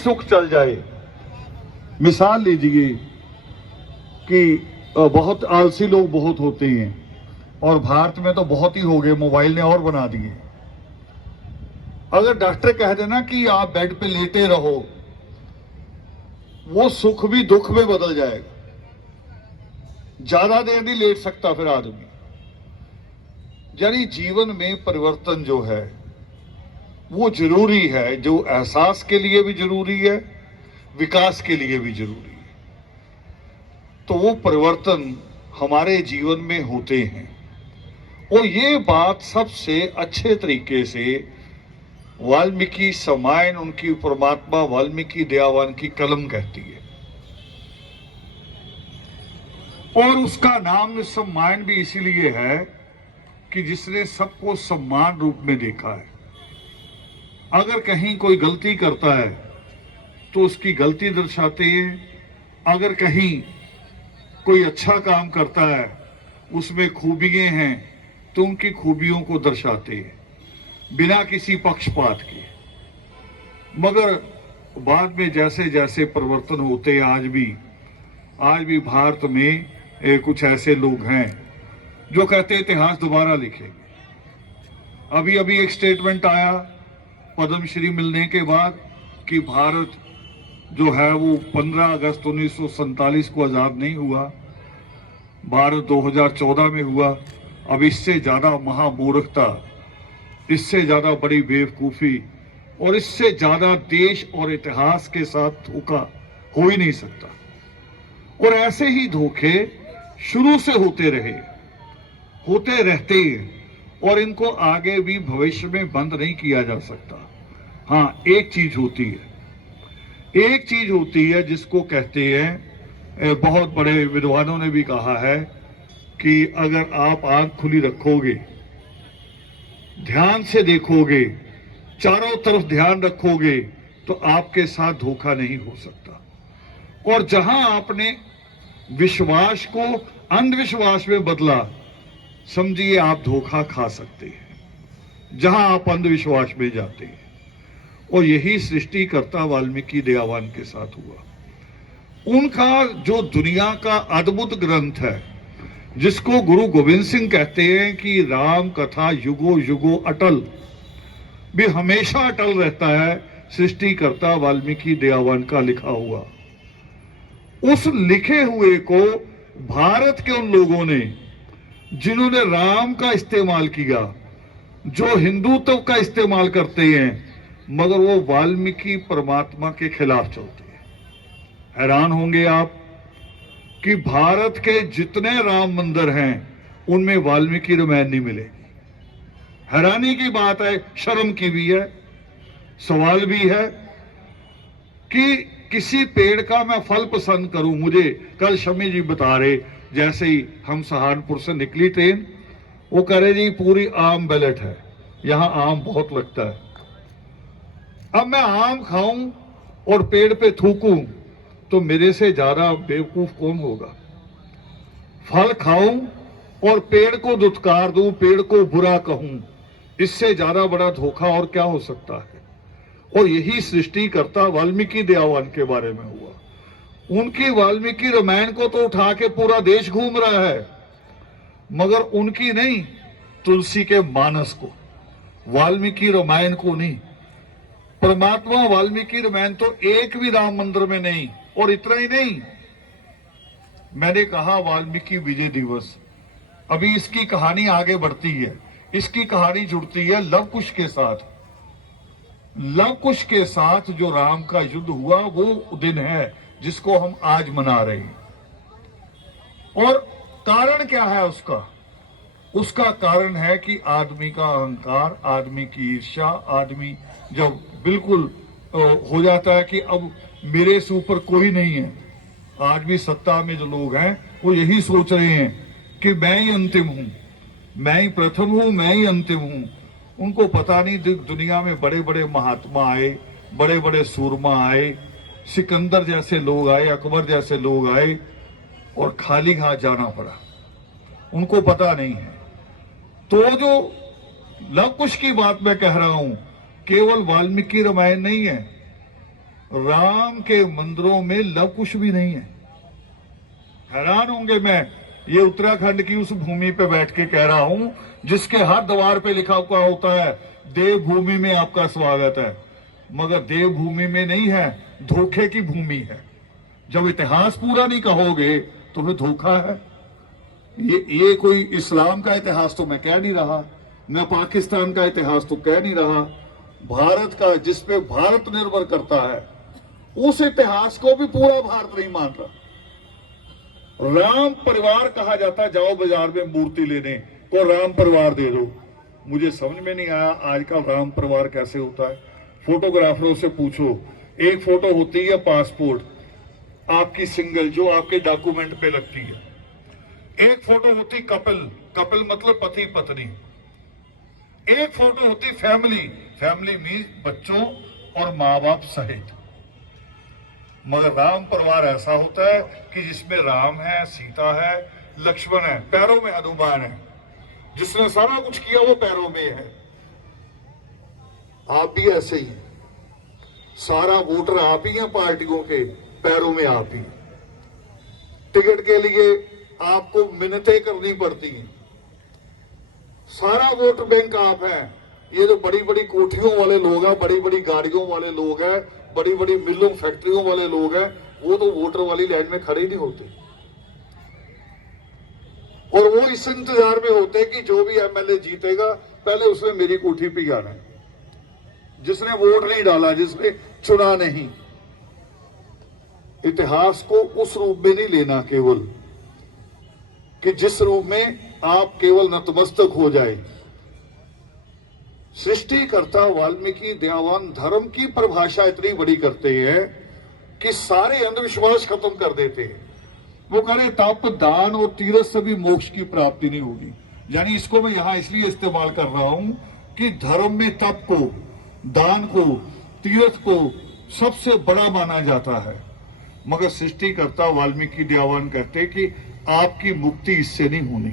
सुख चल जाए। मिसाल लीजिए कि बहुत आलसी लोग बहुत होते हैं और भारत में तो बहुत ही हो गए, मोबाइल ने और बना दिए। अगर डॉक्टर कह देना कि आप बेड पे लेटे रहो, वो सुख भी दुख में बदल जाएगा। ज्यादा देर नहीं लेट सकता फिर आदमी। यानी जीवन में परिवर्तन जो है वो जरूरी है, जो एहसास के लिए भी जरूरी है, विकास के लिए भी जरूरी है। तो वो परिवर्तन हमारे जीवन में होते हैं और ये बात सबसे अच्छे तरीके से वाल्मीकि रामायण, उनकी परमात्मा वाल्मीकि दयावान की कलम कहती है। और उसका नाम रामायण भी इसीलिए है कि जिसने सबको सम्मान रूप में देखा है। अगर कहीं कोई गलती करता है तो उसकी गलती दर्शाते हैं, अगर कहीं कोई अच्छा काम करता है उसमें खूबियां हैं तो उनकी खूबियों को दर्शाते हैं बिना किसी पक्षपात के। मगर बाद में जैसे जैसे परिवर्तन होते हैं, आज भी भारत में कुछ ऐसे लोग हैं जो कहते हैं इतिहास दोबारा लिखेंगे। अभी अभी एक स्टेटमेंट आया पद्मश्री मिलने के बाद कि भारत जो है वो 15 अगस्त 1947 को आजाद नहीं हुआ, भारत 2014 में हुआ। अब इससे ज्यादा महामूर्खता, इससे ज्यादा बड़ी बेवकूफी और इससे ज्यादा देश और इतिहास के साथ धोखा हो ही नहीं सकता। और ऐसे ही धोखे शुरू से होते रहे, होते रहते हैं और इनको आगे भी भविष्य में बंद नहीं किया जा सकता। हाँ, एक चीज होती है जिसको कहते हैं, बहुत बड़े विद्वानों ने भी कहा है कि अगर आप आंख खुली रखोगे, ध्यान से देखोगे, चारों तरफ ध्यान रखोगे तो आपके साथ धोखा नहीं हो सकता। और जहां आपने विश्वास को अंधविश्वास में बदला, समझिए आप धोखा खा सकते हैं जहां आप अंधविश्वास में जाते हैं। और यही सृष्टिकर्ता वाल्मीकि दयावान के साथ हुआ। उनका जो दुनिया का अद्भुत ग्रंथ है, जिसको गुरु गोविंद सिंह कहते हैं कि राम कथा युगो युगो अटल, भी हमेशा अटल रहता है, सृष्टिकर्ता वाल्मीकि दयावान का लिखा हुआ। उस लिखे हुए को भारत के उन लोगों ने जिन्होंने राम का इस्तेमाल किया, जो हिंदुत्व का इस्तेमाल करते हैं, मगर वो वाल्मीकि परमात्मा के खिलाफ चलते हैं। हैरान होंगे आप कि भारत के जितने राम मंदिर हैं उनमें वाल्मीकि रामायण नहीं मिलेगी। हैरानी की बात है, शर्म की भी है, सवाल भी है कि किसी पेड़ का मैं फल पसंद करूं। मुझे कल शमी जी बता रहे, जैसे ही हम सहारनपुर से निकली ट्रेन, वो कह रहे जी पूरी आम बैलेट है, यहां आम बहुत लगता है। अब मैं आम खाऊं और पेड़ पे थूकूं तो मेरे से ज्यादा बेवकूफ कौन होगा। फल खाऊं और पेड़ को दुत्कार दूं, पेड़ को बुरा कहूं, इससे ज्यादा बड़ा धोखा और क्या हो सकता है। और यही सृष्टिकर्ता वाल्मीकि दयावान के बारे में हुआ। उनकी वाल्मीकि रामायण को तो उठा के पूरा देश घूम रहा है, मगर उनकी नहीं, तुलसी के मानस को, वाल्मीकि रामायण को नहीं। परमात्मा वाल्मीकि रामायण तो एक भी राम मंदिर में नहीं। और इतना ही नहीं, मैंने कहा वाल्मीकि विजय दिवस, अभी इसकी कहानी आगे बढ़ती है, इसकी कहानी जुड़ती है लव कुश के साथ। लव कुश के साथ जो राम का युद्ध हुआ वो दिन है जिसको हम आज मना रहे हैं। और कारण क्या है उसका कारण है कि आदमी का अहंकार, आदमी की ईर्ष्या, आदमी जब बिल्कुल हो जाता है कि अब मेरे से ऊपर कोई नहीं है। आज भी सत्ता में जो लोग हैं वो यही सोच रहे हैं कि मैं ही अंतिम हूं, मैं ही प्रथम हूं, मैं ही अंतिम हूं। उनको पता नहीं दुनिया में बड़े बड़े महात्मा आए, बड़े बड़े सूरमा आए, सिकंदर जैसे लोग आए, अकबर जैसे लोग आए और खाली हाथ जाना पड़ा। उनको पता नहीं है। तो जो लव कुश की बात मैं कह रहा हूं, केवल वाल्मीकि रामायण नहीं है, राम के मंदिरों में लव कुश भी नहीं है। हैरान होंगे, मैं ये उत्तराखंड की उस भूमि पे बैठ के कह रहा हूं जिसके हर द्वार पे लिखा हुआ होता है देवभूमि में आपका स्वागत है, मगर देवभूमि में नहीं है, धोखे की भूमि है। जब इतिहास पूरा नहीं कहोगे तो फिर धोखा है। ये कोई इस्लाम का इतिहास तो मैं कह नहीं रहा, मैं पाकिस्तान का इतिहास तो कह नहीं रहा, भारत का जिसपे भारत निर्भर करता है उस इतिहास को भी पूरा भारत नहीं मान रहा। राम परिवार कहा जाता, जाओ बाजार में मूर्ति लेने को राम परिवार दे दो। मुझे समझ में नहीं आया आजकल राम परिवार कैसे होता है। फोटोग्राफरों से पूछो, एक फोटो होती है पासपोर्ट आपकी सिंगल जो आपके डॉक्यूमेंट पे लगती है, एक फोटो होती कपल, कपल मतलब पति पत्नी, एक फोटो होती फैमिली, फैमिली मीन्स बच्चों और माँ बाप सहित। मगर राम परिवार ऐसा होता है कि जिसमें राम है, सीता है, लक्ष्मण है, पैरों में हनुमान है, जिसने सारा कुछ किया वो पैरों में है। आप भी ऐसे ही, सारा वोटर आप ही हैं, पार्टियों के पैरों में आप ही। टिकट के लिए आपको मिन्नतें करनी पड़ती हैं, सारा वोट बैंक आप हैं। ये जो बड़ी बड़ी कोठियों वाले लोग हैं, बड़ी बड़ी गाड़ियों वाले लोग हैं, बड़ी बड़ी मिलों फैक्ट्रियों वाले लोग हैं, वो तो वोटर वाली लाइन में खड़े नहीं होते, और वो इस इंतजार में होते कि जो भी एमएलए जीतेगा पहले उसने मेरी कोठी पे आना है, जिसने वोट नहीं डाला, जिसने चुना नहीं। इतिहास को उस रूप में नहीं लेना केवल कि जिस रूप में आप केवल नतमस्तक हो जाए। सृष्टिकर्ता वाल्मीकि दयावान धर्म की परिभाषा इतनी बड़ी करते हैं कि सारे अंधविश्वास खत्म कर देते हैं। वो कह रहे तप दान और तीरथ से भी मोक्ष की प्राप्ति नहीं होगी। यानी इसको मैं यहां इसलिए इस्तेमाल कर रहा हूं कि धर्म में तप को, दान को, तीर्थ को सबसे बड़ा माना जाता है, मगर सृष्टिकर्ता वाल्मीकि दयावान कहते कि आपकी मुक्ति इससे नहीं होनी।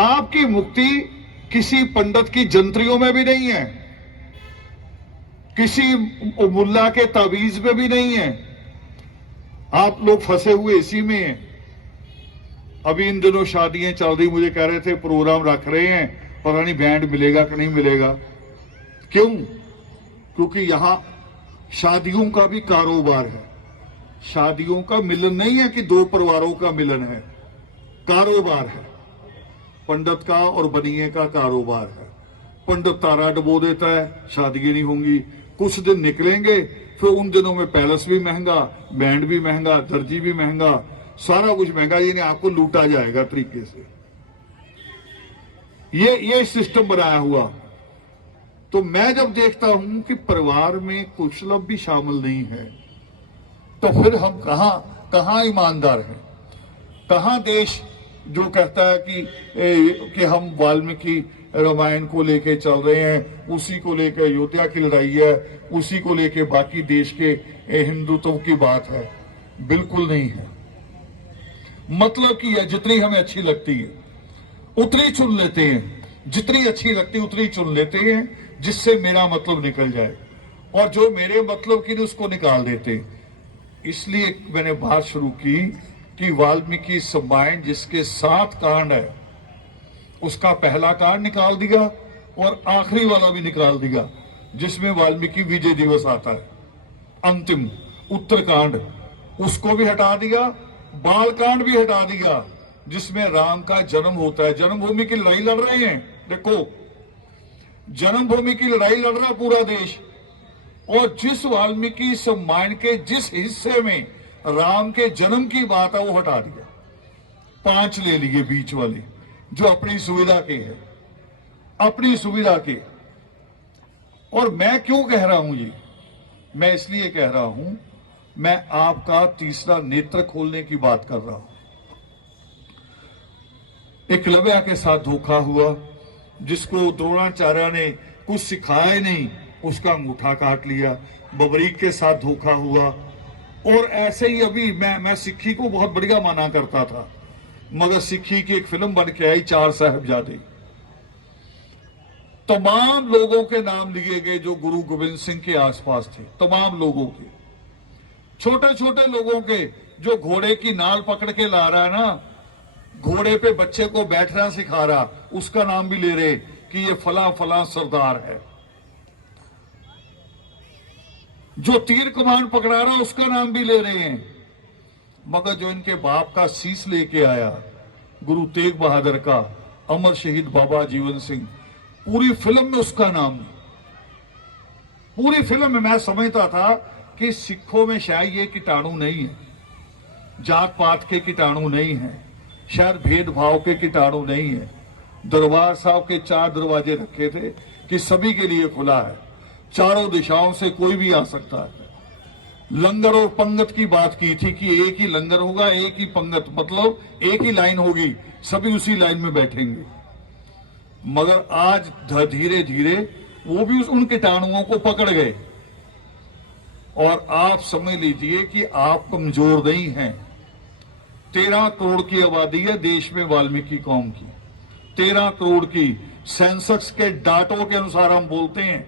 आपकी मुक्ति किसी पंडित की जंत्रियों में भी नहीं है, किसी मुल्ला के तावीज में भी नहीं है। आप लोग फंसे हुए इसी में हैं। अभी इन दिनों शादियां चल रही, मुझे कह रहे थे प्रोग्राम रख रहे हैं, पता नहीं बैंड मिलेगा कि नहीं मिलेगा। क्यों? क्योंकि यहां शादियों का भी कारोबार है। शादियों का मिलन नहीं है कि दो परिवारों का मिलन है, कारोबार है। पंडित का और बनिए का कारोबार है। पंडित तारा डबो देता है, शादी नहीं होंगी। कुछ दिन निकलेंगे, फिर उन दिनों में पैलेस भी महंगा, बैंड भी महंगा, दर्जी भी महंगा, सारा कुछ महंगा, यानी आपको लूटा जाएगा तरीके से। ये सिस्टम बनाया हुआ। तो मैं जब देखता हूं कि परिवार में कुशलभ भी शामिल नहीं है, तो फिर हम कहां ईमानदार हैं? कहां देश जो कहता है कि हम वाल्मीकि रामायण को लेके चल रहे हैं, उसी को लेके अयोध्या की लड़ाई है, उसी को लेके बाकी देश के हिंदुत्व की बात है? बिल्कुल नहीं है। मतलब कि जितनी हमें अच्छी लगती है उतनी चुन लेते हैं, जितनी अच्छी लगती उतनी चुन लेते हैं, जिससे मेरा मतलब निकल जाए, और जो मेरे मतलब की उसको निकाल देते हैं। इसलिए मैंने बात शुरू की कि वाल्मीकि रामायण जिसके 7 कांड है, उसका पहला कांड निकाल दिया और आखिरी वाला भी निकाल दिया, जिसमें वाल्मीकि विजय दिवस आता है। अंतिम उत्तरकांड उसको भी हटा दिया, बालकांड भी हटा दिया, जिसमें राम का जन्म होता है। जन्मभूमि की लड़ाई लड़ रहे हैं, देखो जन्मभूमि की लड़ाई लड़ रहा पूरा देश, और जिस वाल्मीकि रामायण के जिस हिस्से में राम के जन्म की बात है वो हटा दिया। 5 ले लिए बीच वाले, जो अपनी सुविधा के है, अपनी सुविधा के। और मैं क्यों कह रहा हूं ये? मैं इसलिए कह रहा हूं, मैं आपका तीसरा नेत्र खोलने की बात कर रहा हूं। एकलव्य के साथ धोखा हुआ, जिसको द्रोणाचार्य ने कुछ सिखाया नहीं, उसका अंगूठा काट लिया। बबरीक के साथ धोखा हुआ, और ऐसे ही अभी मैं सिक्खी को बहुत बढ़िया माना करता था, मगर सिक्खी की एक फिल्म बन के आई 4 साहिबजादे। तमाम लोगों के नाम लिए गए जो गुरु गोविंद सिंह के आसपास थे, तमाम लोगों के, छोटे छोटे लोगों के, जो घोड़े की नाल पकड़ के ला रहा है ना, घोड़े पे बच्चे को बैठना सिखा रहा, उसका नाम भी ले रहे कि ये फला फला सरदार है। जो तीर कमान पकड़ा रहा उसका नाम भी ले रहे हैं। मगर जो इनके बाप का शीश लेके आया, गुरु तेग बहादुर का, अमर शहीद बाबा जीवन सिंह, पूरी फिल्म में उसका नाम नहीं। पूरी फिल्म में मैं समझता था कि सिखों में शायद ये कीटाणु नहीं है, जात पात के कीटाणु नहीं है, शायद भेदभाव के कीटाणु नहीं है। दरबार साहब के 4 दरवाजे रखे थे कि सभी के लिए खुला है, चारों दिशाओं से कोई भी आ सकता है। लंगर और पंगत की बात की थी कि एक ही लंगर होगा, एक ही पंगत, मतलब एक ही लाइन होगी, सभी उसी लाइन में बैठेंगे। मगर आज धीरे धीरे वो भी उन कीटाणुओं को पकड़ गए। और आप समझ लीजिए कि आप कमजोर नहीं हैं। 13 करोड़ की आबादी है देश में वाल्मीकि कौम की, 13 करोड़ की। सेंसस के डाटों के अनुसार हम बोलते हैं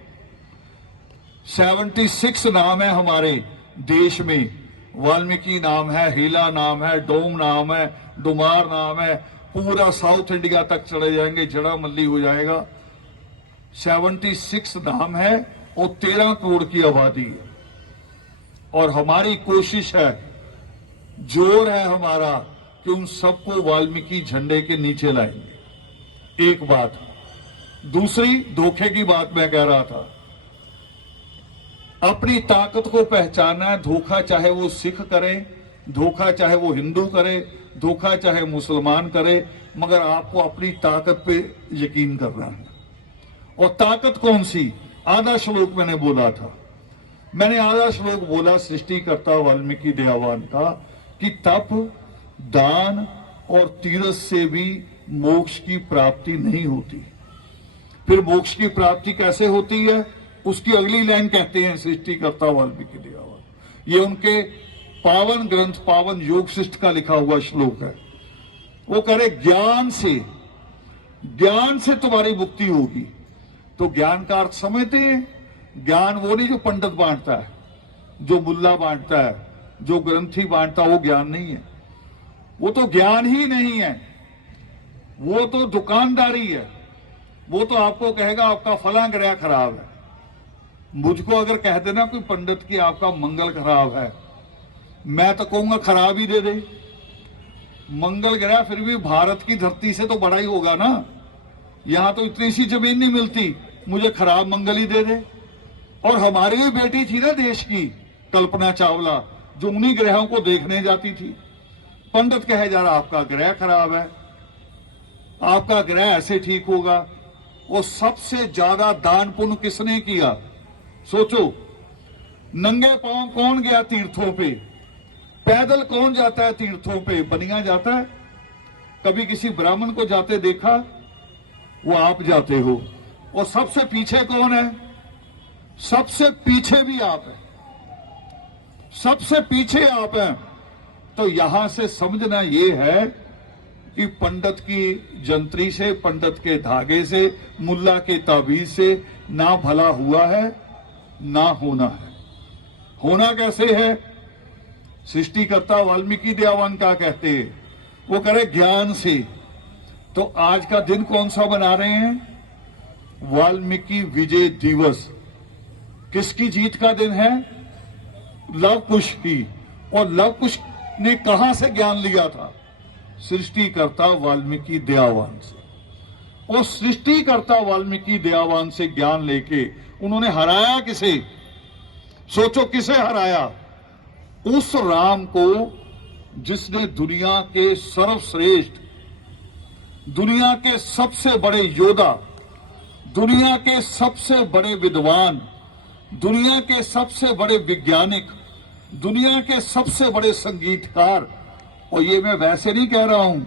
76 नाम है हमारे देश में। वाल्मीकि नाम है, हेला नाम है, डोम नाम है, डुमार नाम है, पूरा साउथ इंडिया तक चले जाएंगे, जड़ा मल्ली हो जाएगा। 76 नाम है और 13 करोड़ की आबादी है। और हमारी कोशिश है, जोर है हमारा कि उन सबको वाल्मीकि झंडे के नीचे लाएंगे। एक बात। दूसरी, धोखे की बात मैं कह रहा था, अपनी ताकत को पहचानना है। धोखा चाहे वो सिख करे, धोखा चाहे वो हिंदू करे, धोखा चाहे मुसलमान करे, मगर आपको अपनी ताकत पे यकीन करना है। और ताकत कौन सी? आधा श्लोक मैंने बोला था। मैंने आधा श्लोक बोला सृष्टिकर्ता वाल्मीकि दयावान का कि तप, दान और तीरथ से भी मोक्ष की प्राप्ति नहीं होती। फिर मोक्ष की प्राप्ति कैसे होती है? उसकी अगली लाइन कहते हैं सृष्टिकर्ता वाल्मीकि दयावान। ये उनके पावन ग्रंथ पावन योग शिष्ट का लिखा हुआ श्लोक है। वो कह रहे ज्ञान से तुम्हारी मुक्ति होगी। तो ज्ञान का अर्थ समझते हैं? ज्ञान वो नहीं जो पंडित बांटता है, जो मुल्ला बांटता है, जो ग्रंथी बांटता है, वो ज्ञान नहीं है। वो तो ज्ञान ही नहीं है, वो तो दुकानदारी है। वो तो आपको कहेगा आपका फला ग्रह खराब है। मुझको अगर कह देना कोई पंडित की आपका मंगल खराब है, मैं तो कहूंगा खराब ही दे दे। मंगल ग्रह फिर भी भारत की धरती से तो बड़ा ही होगा ना, यहां तो इतनी सी जमीन नहीं मिलती, मुझे खराब मंगल ही दे दे। और हमारी भी बेटी थी ना देश की, कल्पना चावला, जो उन्हीं ग्रहों को देखने जाती थी। पंडित कहे जा रहा आपका ग्रह खराब है, आपका ग्रह ऐसे ठीक होगा। और सबसे ज्यादा दान पुण्य किसने किया? सोचो, नंगे पांव कौन गया तीर्थों पे? पैदल कौन जाता है तीर्थों पे? बनिया जाता है? कभी किसी ब्राह्मण को जाते देखा? वो आप जाते हो। और सबसे पीछे कौन है? सबसे पीछे भी आप हैं, सबसे पीछे आप हैं। तो यहां से समझना यह है कि पंडित की जंतरी से, पंडित के धागे से, मुल्ला के ताबीज से ना भला हुआ है ना होना है। होना कैसे है? सृष्टिकर्ता वाल्मीकि दयावान क्या कहते हैं? वो करे ज्ञान से। तो आज का दिन कौन सा बना रहे हैं? वाल्मीकि विजय दिवस। किसकी जीत का दिन है? लव कुश की। और लव कुश ने कहां से ज्ञान लिया था? सृष्टिकर्ता वाल्मीकि दयावान से। और सृष्टिकर्ता वाल्मीकि दयावान से ज्ञान लेके उन्होंने हराया किसे? सोचो किसे हराया? उस राम को जिसने दुनिया के सर्वश्रेष्ठ, दुनिया के सबसे बड़े योद्धा, दुनिया के सबसे बड़े विद्वान, दुनिया के सबसे बड़े वैज्ञानिक, दुनिया के सबसे बड़े संगीतकार। और ये मैं वैसे नहीं कह रहा हूं,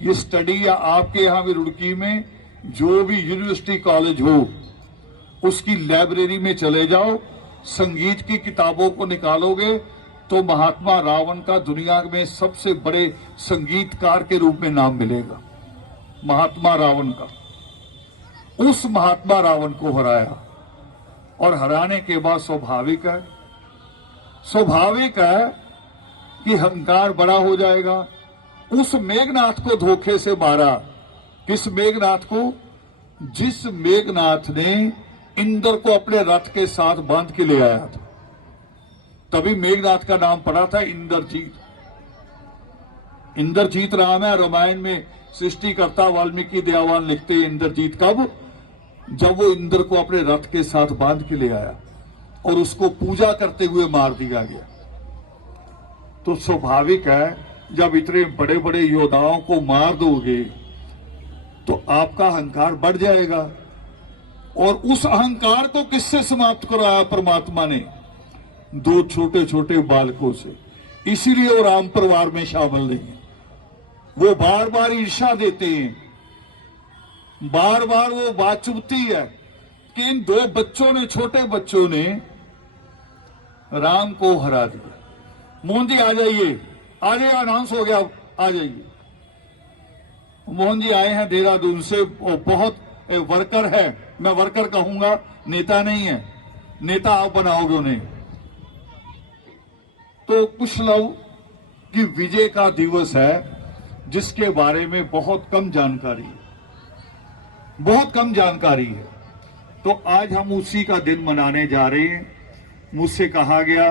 ये स्टडी या आपके यहां भी रुड़की में जो भी यूनिवर्सिटी कॉलेज हो, उसकी लाइब्रेरी में चले जाओ, संगीत की किताबों को निकालोगे तो महात्मा रावण का दुनिया में सबसे बड़े संगीतकार के रूप में नाम मिलेगा, महात्मा रावण का। उस महात्मा रावण को हराया। और हराने के बाद स्वाभाविक है कि अहंकार बड़ा हो जाएगा। उस मेघनाथ को धोखे से मारा। किस मेघनाथ को? जिस मेघनाथ ने इंद्र को अपने रथ के साथ बांध के ले आया था। तभी मेघनाथ का नाम पड़ा था इंद्रजीत। इंद्रजीत नाम है रामायण में। सृष्टिकर्ता वाल्मीकि दयावान लिखते हैं इंद्रजीत कब? जब वो इंद्र को अपने रथ के साथ बांध के ले आया और उसको पूजा करते हुए मार दिया गया। तो स्वाभाविक है जब इतने बड़े बड़े योद्धाओं को मार दोगे तो आपका अहंकार बढ़ जाएगा। और उस अहंकार को किससे समाप्त कराया परमात्मा ने? 2 छोटे छोटे बालकों से। इसीलिए वो राम परिवार में शामिल नहीं है। वो बार बार ईर्ष्या देते हैं, बार बार वो बात चुभती है कि इन 2 बच्चों ने, छोटे बच्चों ने राम को हरा दिया। मोहन जी आ जाइए, अनाउंस हो गया, आ जाइए। मोहन जी आए हैं देहरादून से। बहुत वर्कर है, मैं वर्कर कहूंगा, नेता नहीं है। नेता आप बनाओगे उन्हें। तो कुशलव की विजय का दिवस है जिसके बारे में बहुत कम जानकारी है, बहुत कम जानकारी है। तो आज हम उसी का दिन मनाने जा रहे हैं। मुझसे कहा गया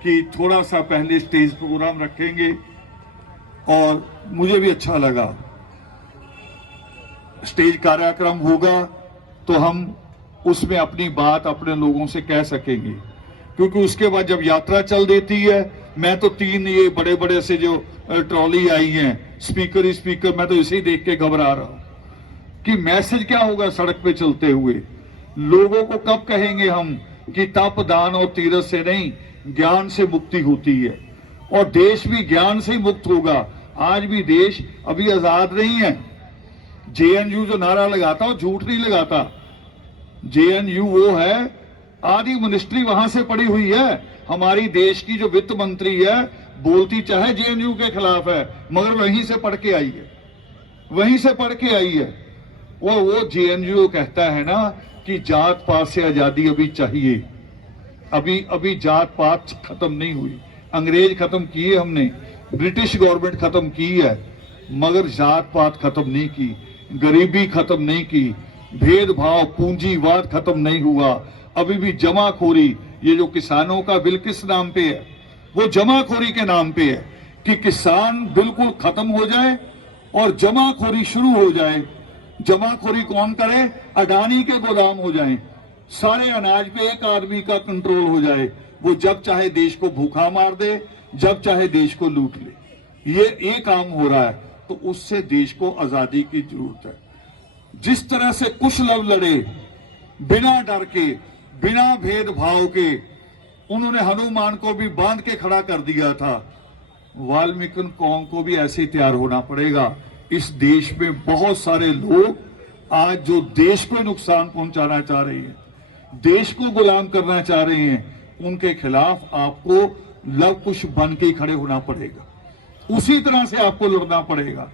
कि थोड़ा सा पहले स्टेज प्रोग्राम रखेंगे और मुझे भी अच्छा लगा। स्टेज कार्यक्रम होगा तो हम उसमें अपनी बात अपने लोगों से कह सकेंगे, क्योंकि उसके बाद जब यात्रा चल देती है, मैं तो 3 ये बड़े बड़े से जो ट्रॉली आई हैं, स्पीकर, मैं तो इसे ही देख के घबरा रहा हूं कि मैसेज क्या होगा सड़क पे चलते हुए। लोगों को कब कहेंगे हम कि तप, दान और तीरथ से नहीं, ज्ञान से मुक्ति होती है और देश भी ज्ञान से ही मुक्त होगा। आज भी देश अभी आजाद नहीं है। जेएनयू जो नारा लगाता वो झूठ नहीं लगाता। जेएनयू वो है, आधी मिनिस्ट्री वहां से पड़ी हुई है। हमारी देश की जो वित्त मंत्री है बोलती चाहे जेएनयू के खिलाफ है, मगर वहीं से पढ़ के आई है, वहीं से पढ़ के आई है। वो जेएनयू कहता है ना कि जात पात से आजादी अभी चाहिए। अभी जात पात खत्म नहीं हुई। अंग्रेज खत्म किए हमने, ब्रिटिश गवर्नमेंट खत्म की है, मगर जात पात खत्म नहीं की, गरीबी खत्म नहीं की, भेदभाव, पूंजीवाद खत्म नहीं हुआ। अभी भी जमाखोरी, ये जो किसानों का बिल किस नाम पे है? वो जमाखोरी के नाम पे है कि किसान बिल्कुल खत्म हो जाए और जमाखोरी शुरू हो जाए। जमाखोरी कौन करे? अडानी के गोदाम हो जाएं, सारे अनाज पे एक आदमी का कंट्रोल हो जाए। वो जब चाहे देश को भूखा मार दे, जब चाहे देश को लूट ले। ये काम हो रहा है, तो उससे देश को आजादी की जरूरत है। जिस तरह से कुशलव लड़े, बिना डर के, बिना भेदभाव के, उन्होंने हनुमान को भी बांध के खड़ा कर दिया था। वाल्मीकि कौम को भी ऐसे ही तैयार होना पड़ेगा। इस देश में बहुत सारे लोग आज जो देश को नुकसान पहुंचाना चाह रहे हैं, देश को गुलाम करना चाह रहे हैं, उनके खिलाफ आपको लव कुश बन के खड़े होना पड़ेगा। उसी तरह से आपको लड़ना पड़ेगा,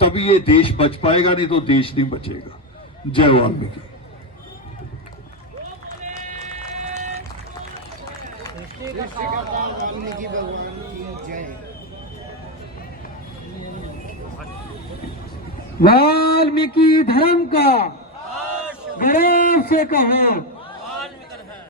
तभी ये देश बच पाएगा, नहीं तो देश नहीं बचेगा। जय वाल्मीकि। वाल्मीकि भगवान की जय। वाल्मीकि धर्म का गर्व से कहो।